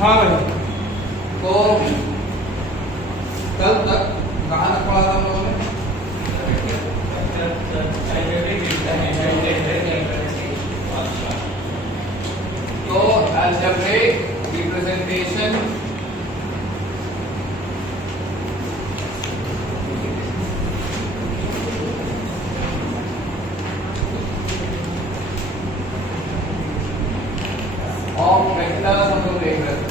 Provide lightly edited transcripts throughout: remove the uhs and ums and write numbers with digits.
हाँ भाई। तो कल तक कहाँ तक पढ़ा था हम लोगों ने? तो अलजेब्रिक रिप्रेजेंटेशन ऑफ वेक्टर्स हम लोग देख रहे थे।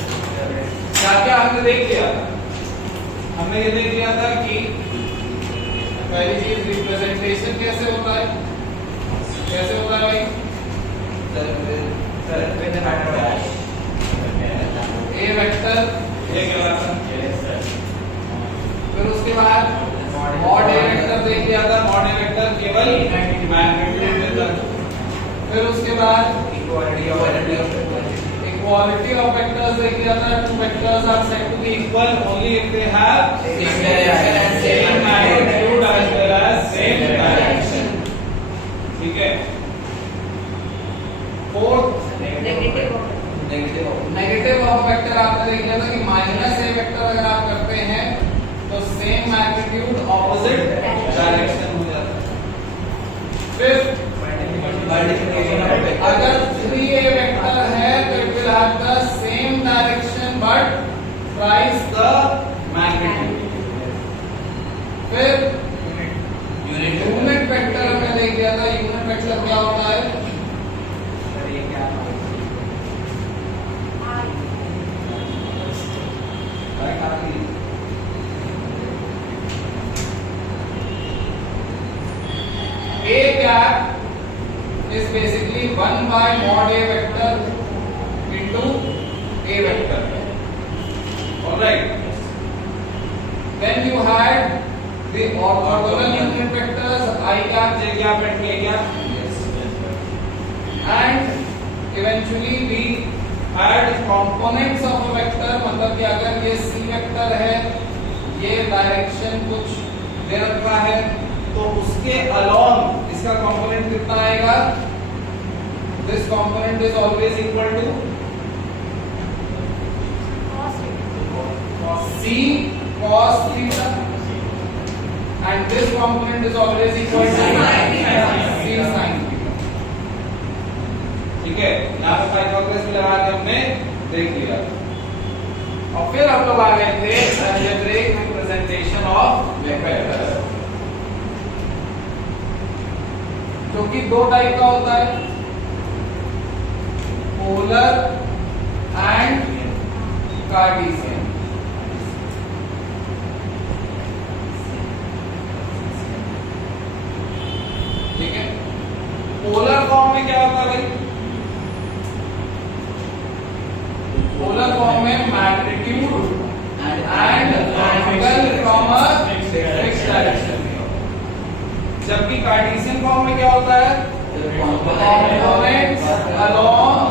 क्या क्या हमने देख लिया था? हमने ये देख लिया था कि पहली चीज रिप्रेजेंटेशन कैसे होता है, कैसे होता है भाई? ए वेक्टर, फिर उसके बाद मॉड ए वेक्टर देख लिया था। मॉड ए वेक्टर केवल मैग्नीट्यूड देता है। फिर उसके बाद इक्वालिटी ऑफ वेक्टर्स देख लिया था। Two vectors are said to be equal only if they have same magnitude as well as same direction. ठीक है। फोर्थ नेगेटिव ऑफ वेक्टर आपने देख लिया था कि माइनस ए वेक्टर अगर आप करते हैं तो सेम मैग्नीट्यूड ऑपोजिट डायरेक्शन हो जाता है। फिर अगर 3a वेक्टर है तो it will have the same direction but thrice the magnitude. फिर यूनिट वेक्टर हमने देख लिया था। यूनिट वेक्टर क्या होता है? A gap is basically 1 by mod A vector into A vector. Alright. Then you had the orthogonal unit vectors I gap, J gap and K gap. And eventually we had components of a vector, मतलब कि अगर ये C vector है, ये direction कुछ दे रखा है तो उसके along इसका कंपोनेंट कितना आएगा? This component is always equal to C cos theta and this component is always equal to C sin theta. ठीक है, यहाँ पे पाइथागोरस भी लगा के हमने देख लिया। और फिर हम लोग आ गए थे अलजेब्रिक रिप्रेजेंटेशन ऑफ वेक्टर, जो कि दो टाइप का होता है, पोलर एंड कार्टेशियन। ठीक है। पोलर फॉर्म में क्या होता है भाई? पोलर फॉर्म में magnitude and angle from a fixed direction. जबकि कार्टेशियन फॉर्म में क्या होता है? कंपोनेंट्स अलोंग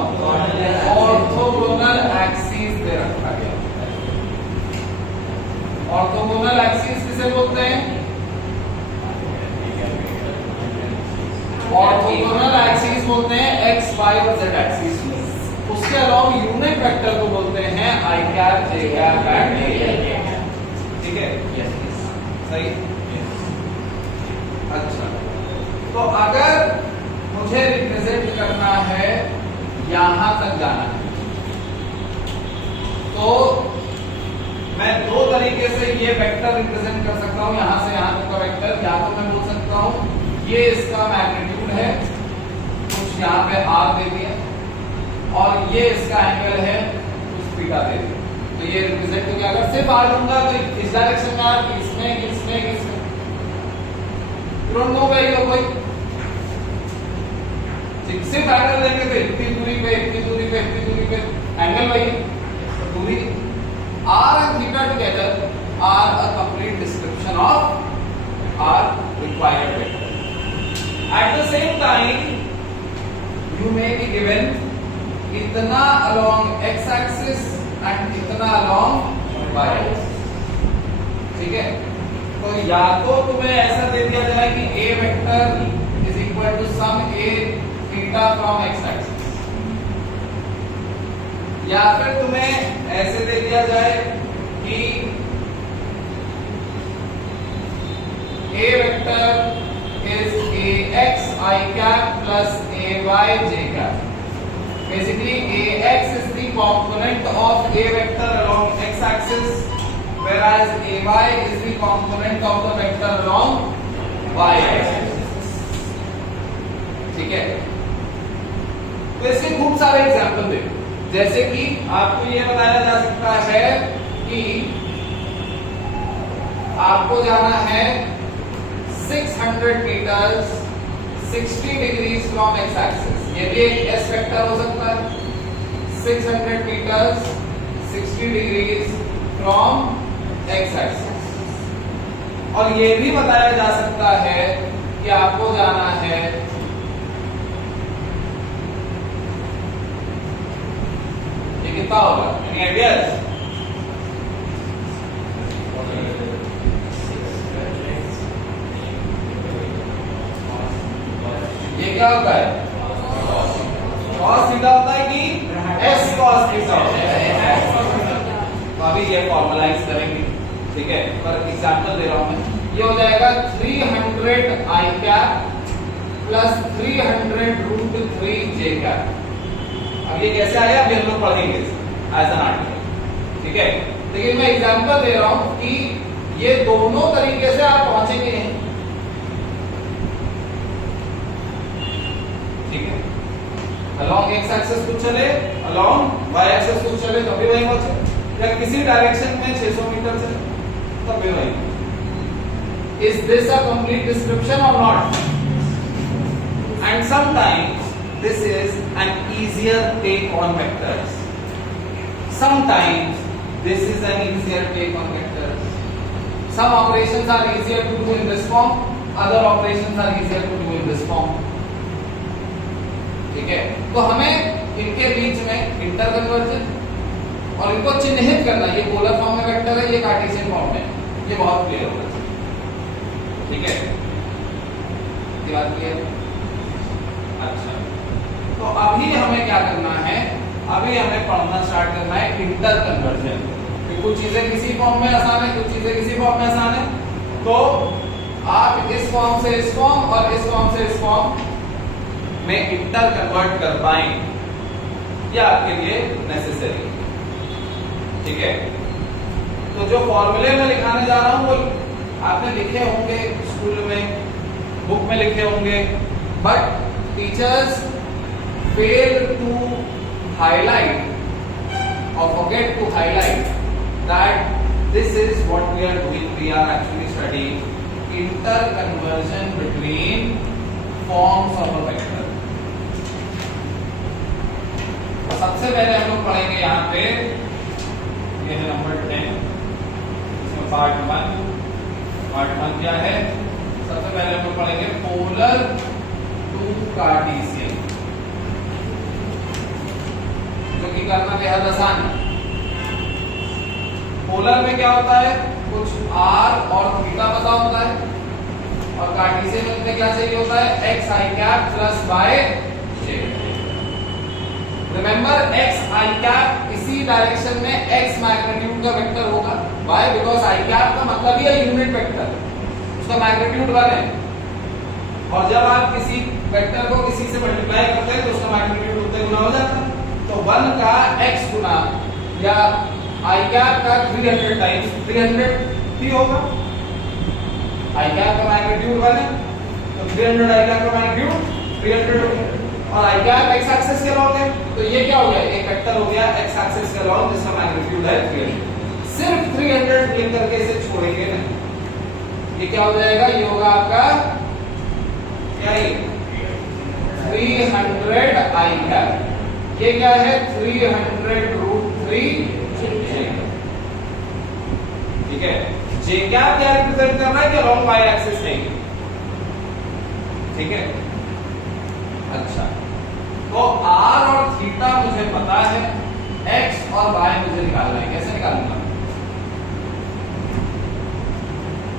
ऑर्थोगोनल एक्सिस दे रखा गया। ऑर्थोगोनल एक्सिस किसे बोलते हैं? ऑर्थोगोनल एक्सिस बोलते हैं एक्स वाई और जेड एक्सिस। उसके अलावा यूनिट वेक्टर को बोलते हैं आई कैप, जे कैप एंड के कैप। ठीक है, सही। अच्छा, तो अगर मुझे रिप्रेजेंट करना है, यहां तक जाना है, तो मैं दो तरीके से ये वेक्टर रिप्रेजेंट कर सकता हूं। यहां से यहां तक का वेक्टर, या तो मैं बोल सकता हूं ये इसका मैग्नीट्यूड है, कुछ यहां पे r दे दिया, और ये इसका एंगल है, कुछ थीटा दे दिया। तो ये रिप्रेजेंट हो गया। अगर सिर्फ r लूंगा तो इस डायरेक्शन में r, इसमें don't know where you going. सिर्फ एंगल देंगे तो इतनी दूरी पे एंगल वही, दूरी r and theta together are a complete description of our required vector. At the same time, you may be given इतना along x axis and इतना along y axis। ठीक है, तो या तो तुम्हें ऐसा दे दिया जाए कि a vector is equal to some a theta from x axis, या फिर तुम्हें ऐसे दे दिया जाए कि A vector is ax I cap plus ay j cap. Basically, ax is the component of A vector along x axis, whereas ay is the component of the vector along y axis. ठीक है? तो इसके खूब सारे example देखो, जैसे कि आपको ये बताया जा सकता है कि आपको जाना है 600 meters 60 degrees from x axis. ये भी एक s वेक्टर हो सकता है. 600 meters 60 degrees from x axis. और ये भी बताया जा सकता है कि आपको जाना है ये कितना होगा? Any ideas? ये क्या होता है? cos थीटा होता है कि s cos थीटा होता है? तो अभी ये फॉर्मलाइज करेंगे, ठीक है? पर एग्जांपल दे रहा हूं मैं. ये हो जाएगा 300 i cap plus 300 root 3 j cap. अब ये कैसे आया? अभी हम लोग पढ़ेंगे एज एन आर्टिकल, ठीक है? लेकिन मैं एग्जांपल दे रहा हूं कि ये दोनों तरीके से आप पहुंचेंगे, ठीक है? along x axis कुछ चले, along y axis कुछ चले, तभी वही पहुंचे, या किसी डायरेक्शन में 600 मीटर चले तब भी वही. Is this a complete description or not? And sometimes this is an easier take on vectors. Sometimes this is an easier take on vectors. Some operations are easier to do in this form, other operations are easier to do in this form. ठीक है? तो हमें इनके बीच में inter conversion और इनको चिन्हित करना, ये पोलर फॉर्म में वेक्टर है, ये कार्टेशियन फॉर्म में, ये बहुत क्लियर होगा, ठीक है? ये बात क्लियर? अच्छा, तो अभी हमें क्या करना है? अभी हमें पढ़ना स्टार्ट करना है इंटर कन्वर्जन. कुछ चीजें किसी फॉर्म में आसान है, कुछ चीजें किसी फॉर्म में आसान है, तो आप इस फॉर्म से इस फॉर्म और इस फॉर्म से इस फॉर्म में इंटर कन्वर्ट कर पाएंगे, यह आपके लिए नेसेसरी, ठीक है? तो जो फॉर्मूले में लिखाने जा रहा हूं वो आपने लिखे होंगे स्कूल में, बुक में लिखे होंगे, but teachers fail to highlight or forget to highlight that this is what we are doing. We are actually studying interconversion between forms of a vector. सबसे पहले हम लोग पढ़ेंगे यहाँ पे, ये है नंबर 10, इसमें पार्ट 1 क्या है? सबसे पहले हम लोग पढ़ेंगे पोलर टू कार्टेशियन, जो कि करना बेहद आसान है. पोलर में क्या होता है? कुछ r और थीटा पता होता है, और कार्टेशियन में क्या चाहिए होता है? x i cap plus y j. Remember x i cap इसी डायरेक्शन में x मैग्नीट्यूड का वेक्टर होगा. why? बिकॉज i cap का मतलब ही है यूनिट वेक्टर, उसका मैग्नीट्यूड 1 है, और जब आप किसी वेक्टर को किसी से मल्टीप्लाई करते हैं तो उसका मैग्नीट्यूड उतने गुना हो जाता है. तो 1 का x गुना या i cap का 300 टाइम्स 300 ही होगा. i cap का मैग्नीट्यूड 1 है, तो 300 i cap का मैग्नीट्यूड 300 हो गया, और i cap x एक्सिस के लॉन्ग है, तो ये क्या हो गया? एक वेक्टर हो गया x एक्सिस का लॉन्ग जिसका मैग्नीट्यूड है 300. सिर्फ 300 लिख करके इसे छोड़ेंगे नहीं, ये क्या हो जाएगा? ये होगा आपका क्या? ये 300 i cap. ये क्या है? 300 रूट 3 j. ठीक है? j क्या रिप्रेजेंट कर रहा है कि लॉन्ग y एक्सिस है, ठीक है? अच्छा, तो r और थीटा मुझे पता है, x और y मुझे निकालना है. कैसे निकालूंगा?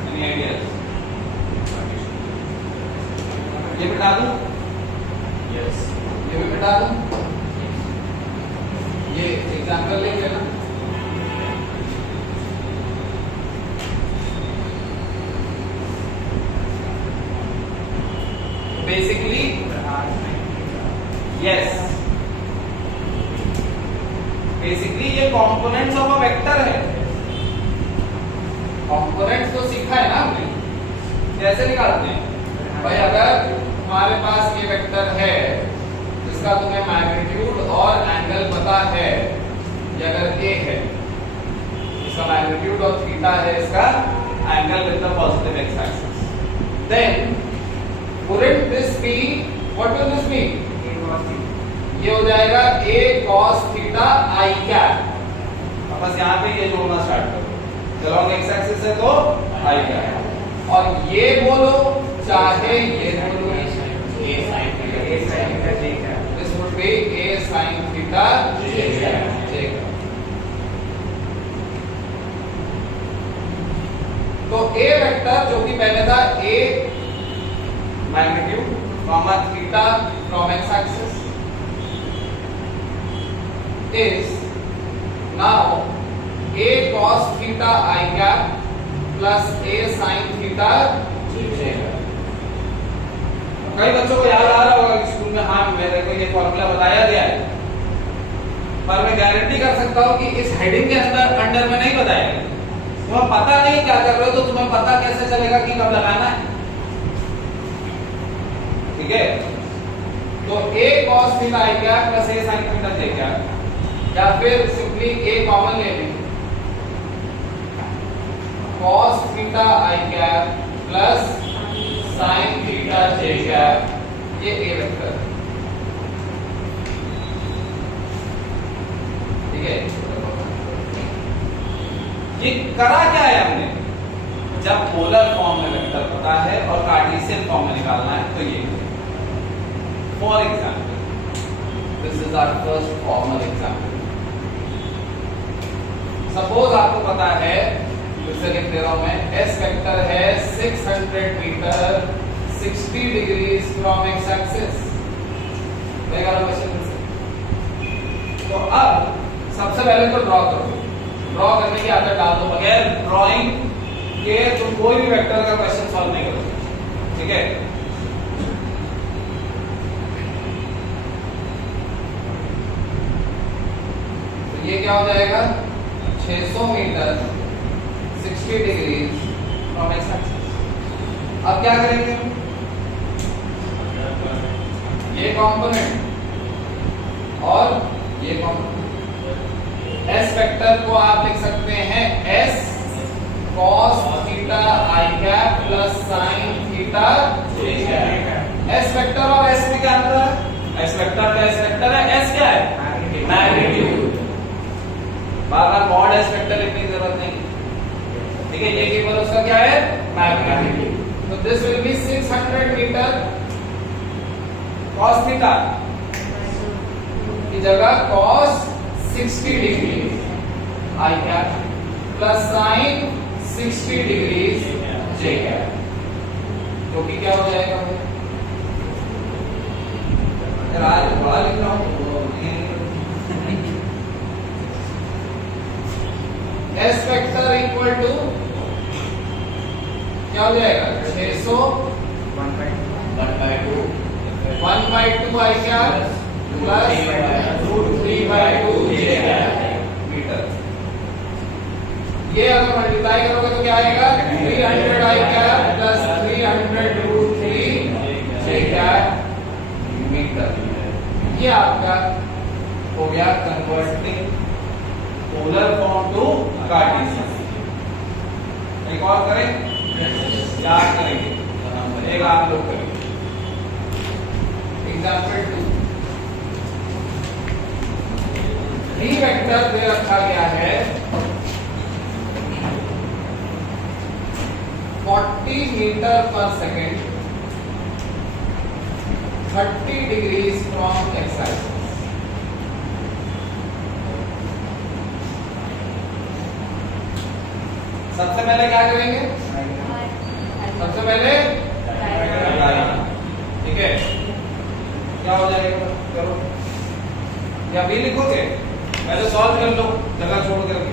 Any ideas? ये मिटा दूं? यस. ये भी मिटा दूं? ये एग्जाम्पल लिख लेना। बेसिकली यस, बेसिकली ये कंपोनेंट्स ऑफ अ वेक्टर है। कंपोनेंट्स तो सीखा है ना हमने, कैसे निकालते हैं भाई। अगर तुम्हारे पास ये वेक्टर है जिसका तुम्हें मैग्नीट्यूड और एंगल पता है, ये अगर ए है, इसका मैग्नीट्यूड और थीटा है, इसका angle with the positive x axis, then wouldn't this be, what will this be? ये हो जाएगा a cos theta i cap. अब बस यहाँ पे ये जोड़ना स्टार्ट करो, along x एक्सिस है तो i कैप, और ये बोलो चाहे ये बोलो, a sin theta j cap, this would be a sin theta j cap. तो a वेक्टर जो कि पहले था a magnitude comma theta from x axis is now a cos theta I cap plus a sin theta j cap। कई बच्चों को याद आ रहा होगा कि स्कूल में हाँ मेरे को ये फॉर्मूला बताया गया है, पर मैं गारंटी कर सकता हूँ कि इस हेडिंग के अंडर में नहीं बताया गया। तुम्हें पता नहीं क्या कर रहे हो तो तुम्हें पता कैसे चलेगा कि कब लगाना है, ठीक है। तो a cos theta i cap plus a sin theta j cap, या फिर सिंपली a कॉमन ले लें, cos theta i cap plus sin theta j cap, ये a वेक्टर, ठीक है। ये करा क्या है हमने, जब पोलर फॉर्म में वेक्टर पता है और कार्टेशियन फॉर्म में निकालना है तो ये। For example, this is our first formal example. Suppose आपको पता है, फिर से लिख दे रहा हूं मैं, S वेक्टर है 600 metre 60 degrees from x axis. तो अब सबसे पहले तो ड्रॉ करो, ड्रॉ करने की आदत डाल दो, बगैर ड्राइंग के तुम कोई भी वेक्टर का क्वेश्चन सॉल्व नहीं करोगे, ठीक है। ये क्या हो जाएगा 600 metre 60 degree from x axis. अब क्या करेंगे, ये कंपोनेंट और ये कंपोनेंट, एस वेक्टर को आप लिख सकते हैं S cos theta i cap plus sin theta j cap. S vector और एस में क्या अंतर है, एस वेक्टर का एस वेक्टर है, एस क्या है मैग्नीट्यूड, बार-बार मॉड एस वेक्टर लिखने की जरूरत नहीं, ठीक है। ये केवल उसका क्या है मैग्नीट्यूड। तो this will be 600 metre cos theta की जगह cos 60 degree i cap plus sin 60 degree j cap, जो कि क्या हो जाएगा, अगर आज बड़ा लिख रहा हूं S वेक्टर इक्वल टू क्या हो जाएगा 600 1/2 i cap plus √3/2 j cap metre. ये अगर मल्टीप्लाई करोगे तो क्या आएगा 300 i cap plus 300 √3 j cap metre. ये आपका हो गया converting polar form to Cartesian. एक और करें, याद करेंगे, एक आप लोग करेंगे। एग्जाम्पल 2, डी वेक्टर दे रखा गया है 40 metre per second 30 degrees from x axis. सबसे पहले क्या करेंगे, सबसे पहले ठीक है, क्या हो जाएगा करो, या भी लिखोगे पहले सॉल्व कर लो जगह छोड़ करके।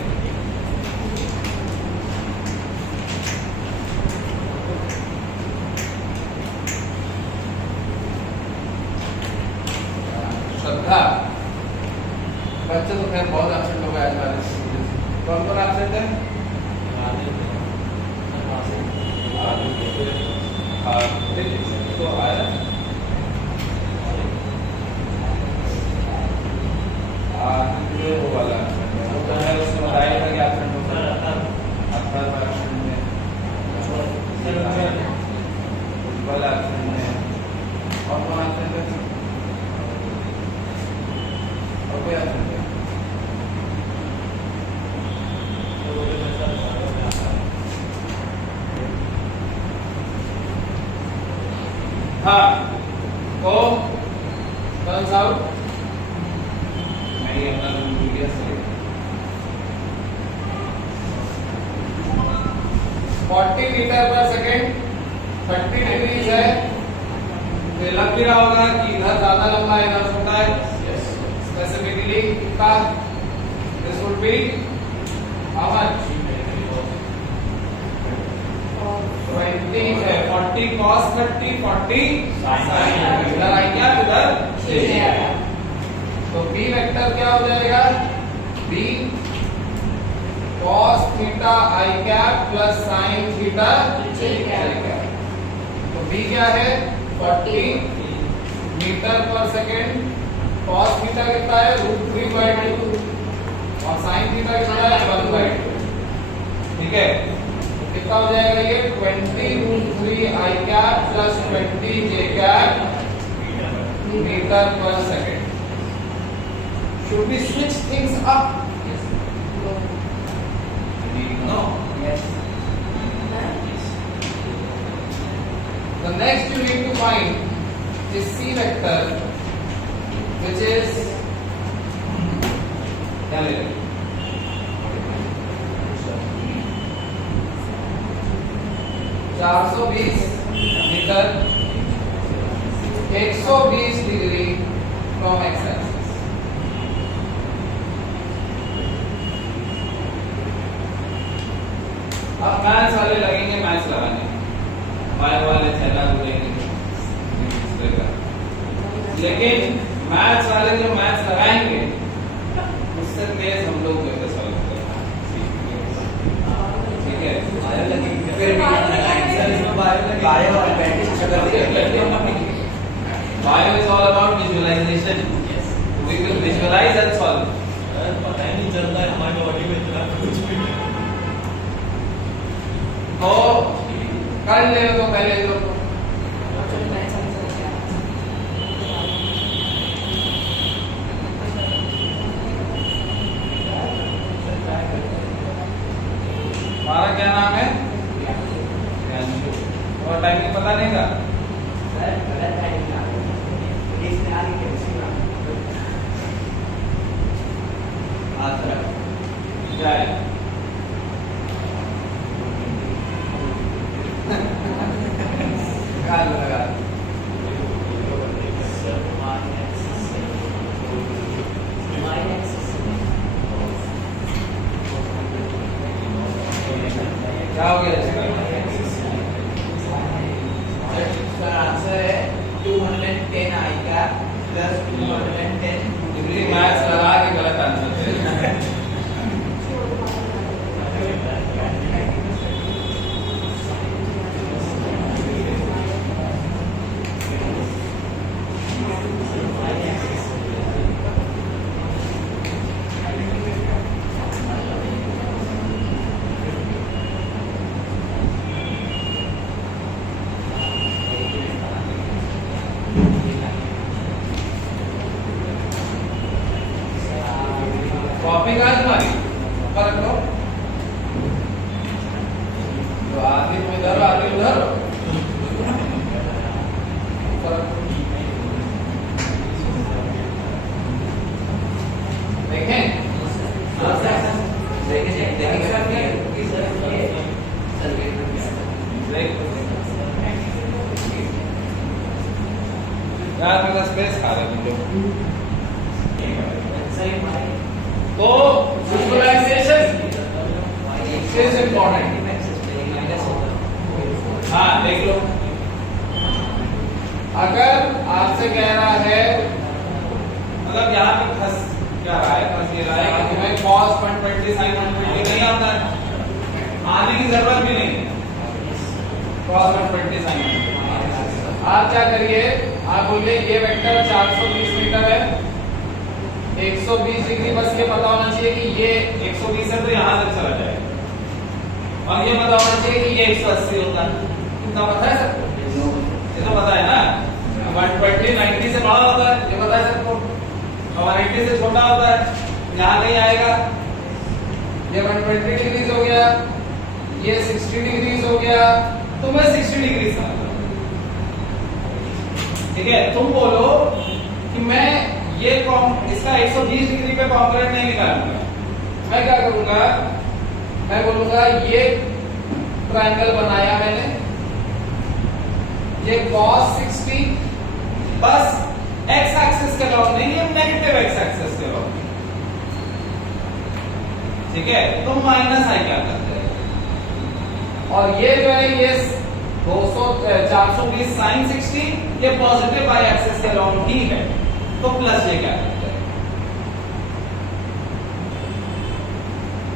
श्रद्धा बच्चे तो खैर बहुत एब्सेंट हो गए आज वाले। कौन कौन एब्सेंट है? तो आया वो वाला तो मैं उससे बताया था कि एब्सेंट होता है। अर्थात एब्सेंट में वाला एब्सेंट में और कौन एब्सेंट है? और कोई एब्सेंट है? हाँ तो टर्न्स आउट नहीं अपना मीडिया से 40 मीटर पर सेकेंड 30 डिग्रीज है। तो लग भी रहा होगा कि इधर ज्यादा लंबा है इधर छोटा है। स्पेसिफिकली कितना? This would be how much? 20 है 40 cos 30 40 sin। इधर आएगा उधर तो b वेक्टर क्या हो जाएगा? b cos theta i cap plus sin theta j cap. तो b क्या है? 40 metre per second. cos theta कितना है? √3/2 और sin थीटा कितना है? 1/2। ठीक है कितना हो जाएगा ये? 20√3 i cap plus 20 j cap metre per second. Should we switch things up? No. Yes. The next you need to find is c vector, which is क्या ले रहे? 420 metre 120 degree from x axis। अब maths वाले लगेंगे maths लगाने, bio वाले थैला घूरेंगे। लेकिन मैथ्स वाले जो मैथ्स लगाएंगे उससे तेज हम लोग कैसे सॉल्व करेंगे? ठीक है बायो लगेंगे फिर bio is all about visualisation. We will visualise and solve. पता ही नहीं चलता है हमारी बॉडी में इतना कुछ भी। तो कर ले तो पहले तो हमारा क्या नाम है? और टाइमिंग पता नहीं था? जाए लगा क्या हो गया इसका आंसर है 210 i का प्लस 210 डिग्री। मैथ्स लगा के गलत आंसर है। कॉपी कहाँ है तुम्हारी? ऊपर रखो। तो आधी इधर आधी उधर ऊपर रखो। देखें यार मेरा स्पेस खा रहे तुम लोग। तो विजुअलाइजेशन इज इंपॉर्टेंट। हाँ देख लो, अगर आपसे कह रहा है, मतलब यहाँ पे फंस क्या रहा है, फंस ये रहा है कि तुम्हें cos 120 sin 120 नहीं आता है, आने की जरूरत भी नहीं है। cos 120 sin 120 आप क्या करिए, आप बोलिए ये वेक्टर 420 मीटर है, 120 डिग्री, बस ये पता होना चाहिए कि ये 120 है तो यहां तक चला जाएगा, और ये पता होना चाहिए कि ये 180 होता है। कितना पता है सबको? ये तो पता है ना, 120 90 से बड़ा होता है, ये पता है सबको, और 180 से छोटा होता है, यहाँ नहीं आएगा। ये 120 डिग्री हो गया, ये 60 डिग्री हो गया, तो मैं 60 डिग्री समझ, ठीक है। तुम बोलो कि मैं ये इसका 120 डिग्री पे कॉम्पोनेंट नहीं निकालूंगा, मैं क्या करूंगा, मैं बोलूंगा ये ट्रायंगल बनाया मैंने, ये cos 60 बस x एक्सिस के लॉन्ग नहीं, ये नेगेटिव x एक्सिस के लॉन्ग, ठीक है। तो माइनस आई क्या करते हैं, और ये जो है ये 420 sin 60 ये पॉजिटिव y एक्सिस के लॉन्ग ही है, तो प्लस ये क्या करते हैं,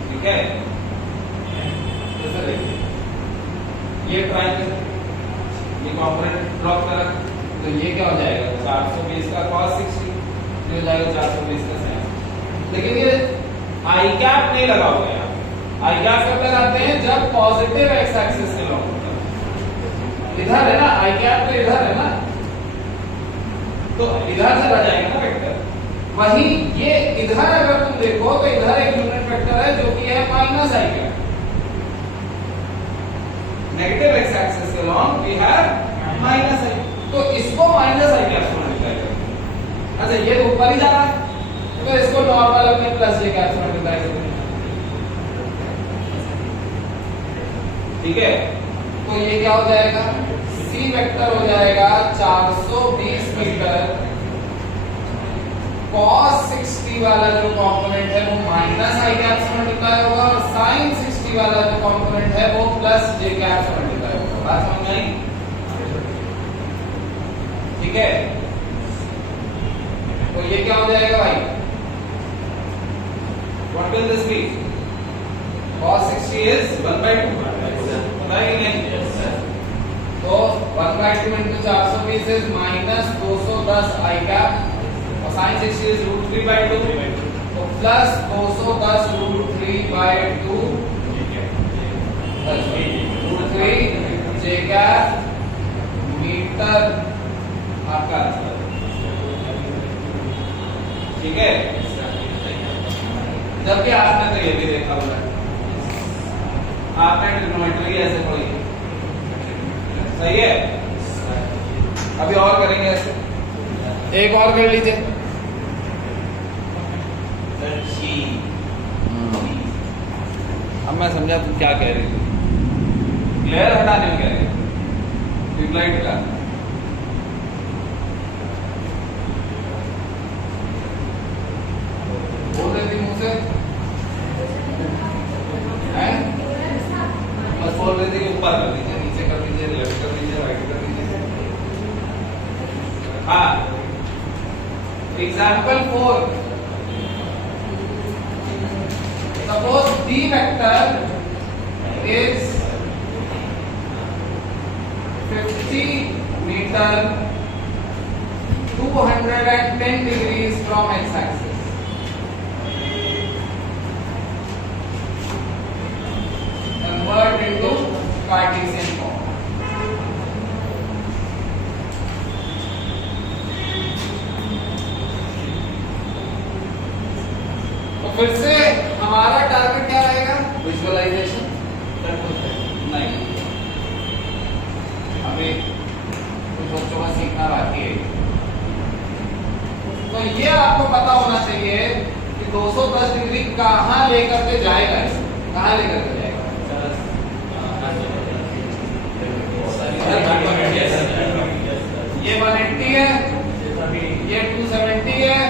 ठीक है। ये ट्रायंगल, ये कंपोनेंट ड्रॉप करा, तो ये क्या हो जाएगा, 420 का cos 60, ये हो जाएगा 420 का sin। लेकिन ये आई कैप नहीं लगाओगे आप, आई कैप कब लगाते हैं, जब पॉजिटिव x एक्सिस से लॉन्ग होता है, इधर है ना आई कैप, तो इधर है ना, तो इधर से आ जाएगा ना वेक्टर। वही ये इधर अगर तुम देखो तो इधर एक यूनिट वेक्टर है जो कि है माइनस आई कैप, नेगेटिव x एक्सिस के लॉन्ग वी हैव माइनस आई, तो इसको माइनस आई कैप से मल्टीप्लाई करेंगे। अच्छा ये ऊपर ही जा रहा है, तो इसको नॉर्मल अपने प्लस j कैप से मल्टीप्लाई करेंगे, ठीक है। तो ये क्या हो जाएगा, c वेक्टर हो जाएगा 420 मीटर, cos 60 वाला जो कंपोनेंट है वो माइनस आई कैप से मल्टीप्लाई होगा, और sin 60 वाला जो कंपोनेंट है वो प्लस j कैप से मल्टीप्लाई होगा। बात समझ में आई, ठीक है। तो ये क्या हो जाएगा भाई, what will this be, cos 60 is 1/2, पता है कि नहीं, तो 1/2 into 420 is minus 210 i cap, और sin 60 इज √3/2, तो प्लस 210 √3/2 √3 j कैप मीटर आपका आंसर, ठीक है। जबकि आपने तो ये भी देखा होगा, आपने ट्रिग्नोमेट्री ऐसे पढ़ी, सही है। अभी और करेंगे ऐसे, एक और कर लीजिए, अब मैं समझा तुम क्या कह रही थी, ग्लेयर हटाने में कह रही थी, ट्यूबलाइट का, बोल रही थी मुंह से, बस बोल रही थी कि ऊपर कर लीजिए, नीचे कर लीजिए, लेफ्ट कर लीजिए, राइट कर लीजिए। हाँ, example 4, suppose D vector is 50 meter 210 degrees from x axis. Convert into Cartesian form. तो फिर से हमारा टारगेट क्या रहेगा, विजुअलाइजेशन नहीं, अभी कुछ बच्चों का सीखना बाकी है। तो ये आपको पता होना चाहिए कि 210 डिग्री कहाँ लेकर के जाएगा, कहाँ लेकर के जाएगा, ये 180 है, ये 270 है,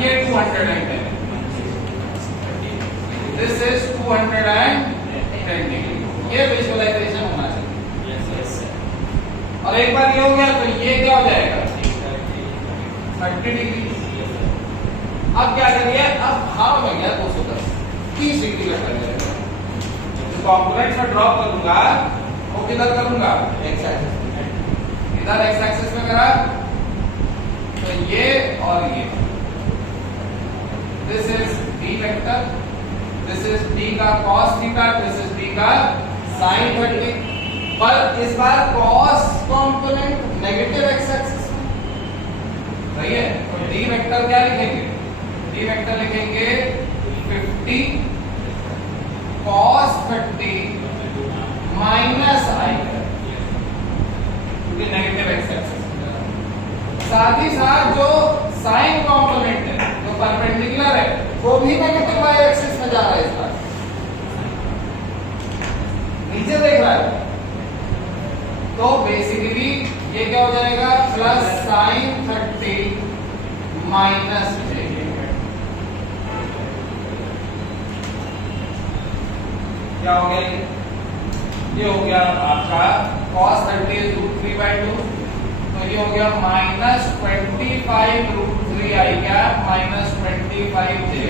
ये 210 है, 210 डिग्री। ये विजुअलाइजेशन होना चाहिए। और एक बार ये हो गया तो ये क्या हो जाएगा 30 डिग्री। अब क्या करिए, अब भाव में गया 210, 30 डिग्री का कर जाएगा। जो कंपोनेंट में ड्रॉप करूंगा वो किधर करूंगा, एक्स एक्सिस, इधर एक्स एक्सिस में करा तो ये और ये, this is D vector, this is D का cos theta, this is D का sin 30। पर इस बार cos component negative x axis में, सही है। तो डी वेक्टर क्या लिखेंगे, डी वेक्टर लिखेंगे 50 cos 30 माइनस आई, क्योंकि नेगेटिव एक्स एक्सिस। साथ ही साथ जो साइन कंपोनेंट है जो परपेंडिकुलर है वो भी नेगेटिव वाई एक्सिस में जा रहा है। इस बार नीचे देख रहा है तो बेसिकली ये क्या हो जाएगा, प्लस साइन 30 माइनस जे। क्या हो गया, ये हो गया आपका cos 30 is √3/2, तो ये हो गया माइनस 25√3 आई कैप माइनस 25 जे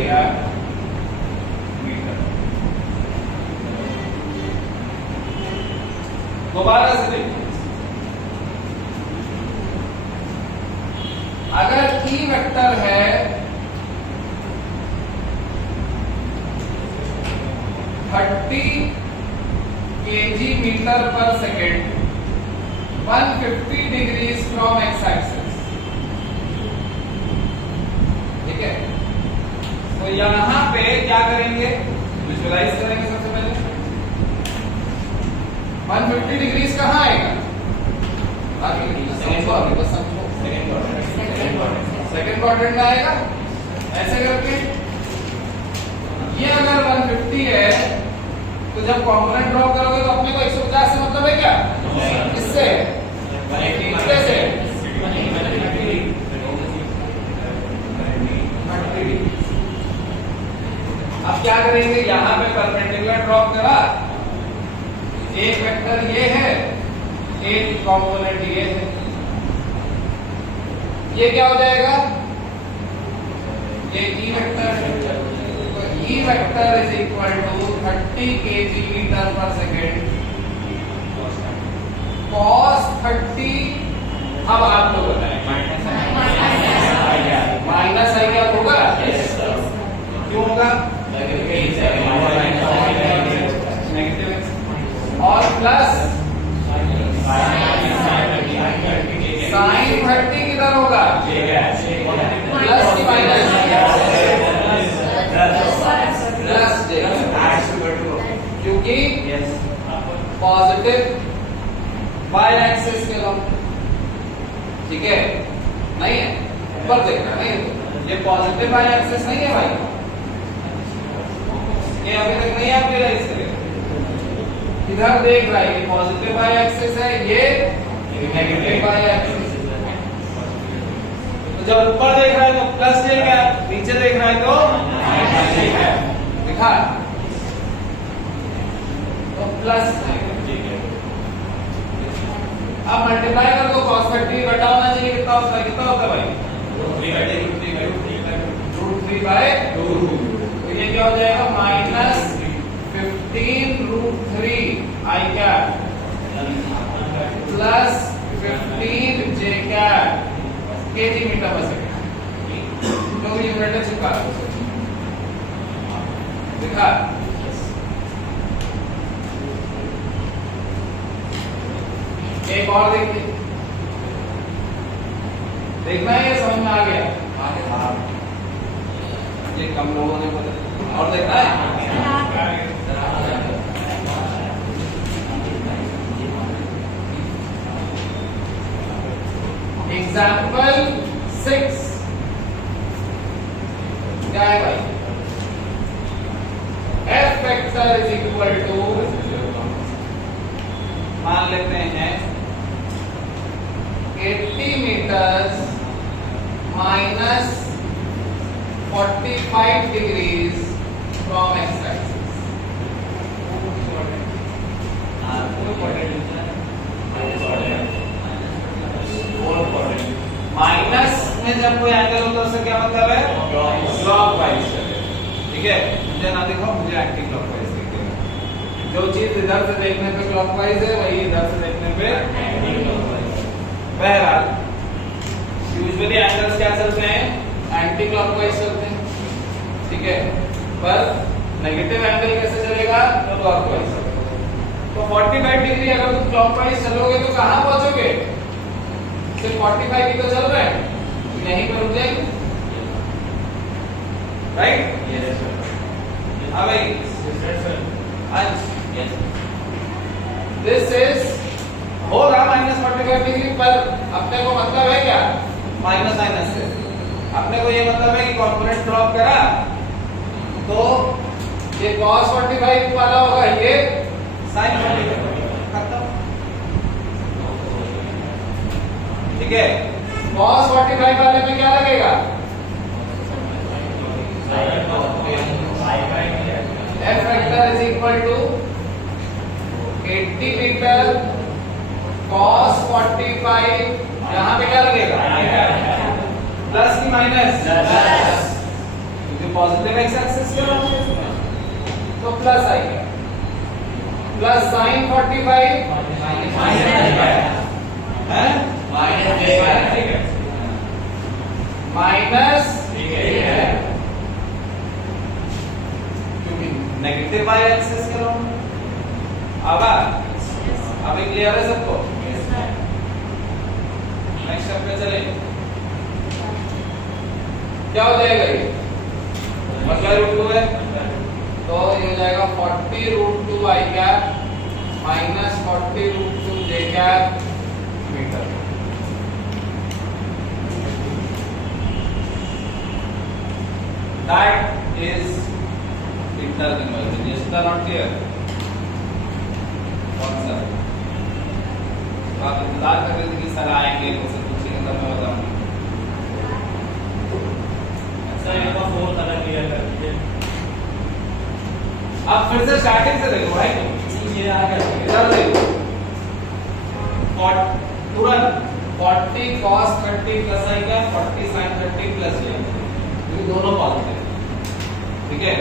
मीटर। दोबारा से देखिए, अगर ई वेक्टर है 30 kg metre per second 150 degrees from x axis, ठीक है। तो यहां पे क्या करेंगे, विजुअलाइज करेंगे। सबसे पहले 150 डिग्रीज कहां आएगा, सेकेंड क्वाड्रेंट में आएगा। ऐसे करके ये अगर 150 है तो जब कंपोनेंट ड्रॉ करोगे तो अपने को 150 से मतलब है क्या, इससे से अब क्या करेंगे, यहां पे परपेंडिकुलर ड्रॉप करा, एक वेक्टर ये है, एक कंपोनेंट ये है, ये क्या हो जाएगा, ये ई वेक्टर है। तो E vector is equal to 30 kg metre per second cos 30। अब आप लोग बताएं माइनस आई क्या होगा, क्यों होगा, नेगेटिव, और प्लस साइन 30 किधर होगा, प्लस की माइनस, प्लस जे, क्योंकि पॉजिटिव वाई एक्सिस के लंब, ठीक है, नहीं है ऊपर देखना, नहीं है ये पॉजिटिव वाई एक्सिस नहीं है भाई, ये अभी तक नहीं आप रियलाइज करें, इधर देख रहा है ये पॉजिटिव वाई एक्सिस है, ये नेगेटिव वाई एक्सिस। तो जब ऊपर देख रहा है तो प्लस देगा, नीचे देख रहा है तो माइनस, दिखा तो प्लस। अब मल्टीप्लाई कर दो, cos 30 घटा होना चाहिए, कितना होता है, कितना होता है भाई, √3/2। तो ये क्या हो जाएगा, माइनस 15√3 आई कैप प्लस 15 जे cap KG metre per second, जो भी यूनिट है चिपका दिखा। एक और देखिए, देखना है, ये समझ में आ गया, ये कम लोगों ने बताया, और देखना है। एग्जाम्पल 6 क्या है भाई, F vector is equal to, मान लेते हैं 80 metres minus 45 degrees from x axis. Minus में जब कोई एंगल होता है उससे क्या मतलब है? क्लॉकवाइज चलेगा। ठीक है, मुझे ना दिखाओ, मुझे एंटी क्लॉकवाइज दिखेगा। जो चीज इधर से देखने पे क्लॉकवाइज है वही इधर से देखने पे एंटी क्लॉकवाइज है। बहरहाल यूजुअली एंगल्स क्या चलते हैं? एंटी क्लॉकवाइज चलते हैं। ठीक है, पर नेगेटिव एंगल कैसे चलेगा? तो क्लॉकवाइज। तो 45 डिग्री अगर तुम क्लॉकवाइज चलोगे तो कहां पहुंचोगे? सिर्फ 45 ही तो चल रहे हैं, यहीं पर रुक जाएंगे, राइट? Yes sir. हाँ भाई, यस। दिस इज होगा -45 डिग्री, पर अपने को मतलब है क्या? माइनस माइनस से अपने को ये मतलब है कि कंपोनेंट ड्रॉप करा तो ये cos 45 वाला होगा, ये sin 45 खत्म। ठीक है, cos 45 वाले में क्या लगेगा? f factor is equal to 80 metre cos 45, यहाँ पे क्या लगेगा? प्लस की माइनस? क्योंकि पॉजिटिव एक्स एक्सिस के तो प्लस आएगा, प्लस sin 45 माइनस क्योंकि नेगेटिव वाई एक्सिस करो। अब क्लियर है सबको? नेक्स्ट स्टेप पे चले, क्या हो जाएगा? ये √2 है तो ये हो जाएगा 40√2 i cap minus 40√2 j cap metre. That is internal conversion. Yes, sir, not clear? कौन सा? तो आप इंतजार कर रहे थे कि सर आएंगे, मुझसे पूछेंगे तब मैं बताऊंगा। अच्छा, ये तो 4 तरह क्लियर कर दीजिए। अब फिर से स्टार्टिंग से देखो भाई, ये आ गया, इधर देखो, तुरंत 40 cos 30 प्लस i का 40 sin 30 प्लस j, ये दोनों पॉजिटिव। ठीक है,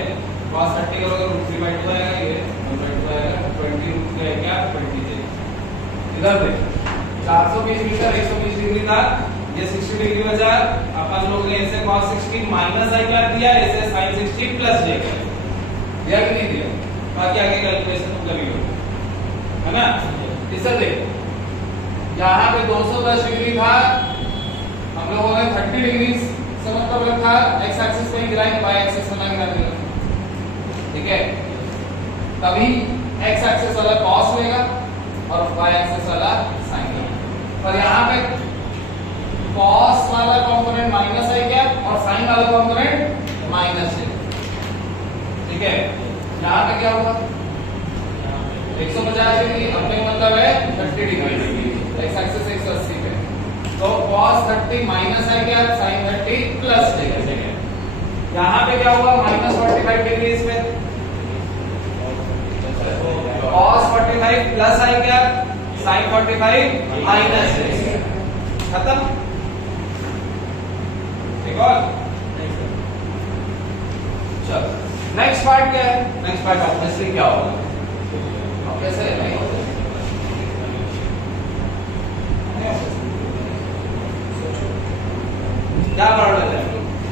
cos 30 का अगर √3/2 आएगा, ये 1/2 आएगा, 20√2 है क्या? 20j। इधर देखो 420 मीटर 120 डिग्री था, ये 60 डिग्री बचा। अपन लोग ने इसे cos 60 माइनस i क्या दिया, इसे sin 60 प्लस j दिया कि नहीं दिया? बाकी आगे कैलकुलेशन तुम कर लो, है ना? इसे देखो, यहाँ पे 210 डिग्री था, हम लोगों ने 30 डिग्री से मतलब रखा, x एक्सिस पे गिराएंगे, y एक्सिस पे ना गिरा देगा। ठीक है, तभी x एक्सिस वाला cos लेगा और y एक्सिस वाला sin लेगा। और यहाँ पे cos वाला कंपोनेंट माइनस है क्या और sin वाला कंपोनेंट माइनस है। ठीक है, यहाँ पे क्या होगा? 150 डिग्री, अपने मतलब है 30 डिग्री, x एक्सिस 180 पे, तो cos 30 माइनस है क्या? sin 30 प्लस है। यहाँ पे क्या हुआ? -45 डिग्री पे cos 45 प्लस है क्या? sin 45 माइनस है। खत्म। ठीक और चलो नेक्स्ट पार्ट क्या है? नेक्स्ट पार्ट ऑब्वियसली क्या होगा? कैसे नहीं क्या पढ़ रहे थे?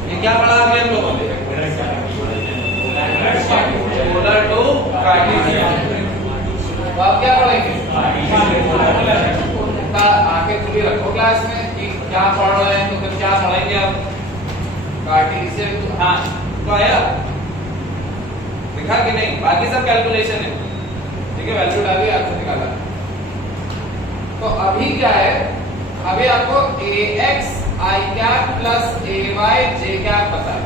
ये क्या पढ़ा अभी हम लोगों ने? Polar to Cartesian. तो आप क्या पढ़ेंगे? आके तुम भी रखो क्लास में कि क्या पढ़ रहे हैं, तो फिर क्या पढ़ेंगे आप? कार्टेशियन। हाँ, तो आया दिखा कि नहीं? बाकी सब कैलकुलेशन है। ठीक है, वैल्यू डाली, आपको निकाला। तो अभी क्या है? अभी आपको ax i cap plus ay j cap पता है।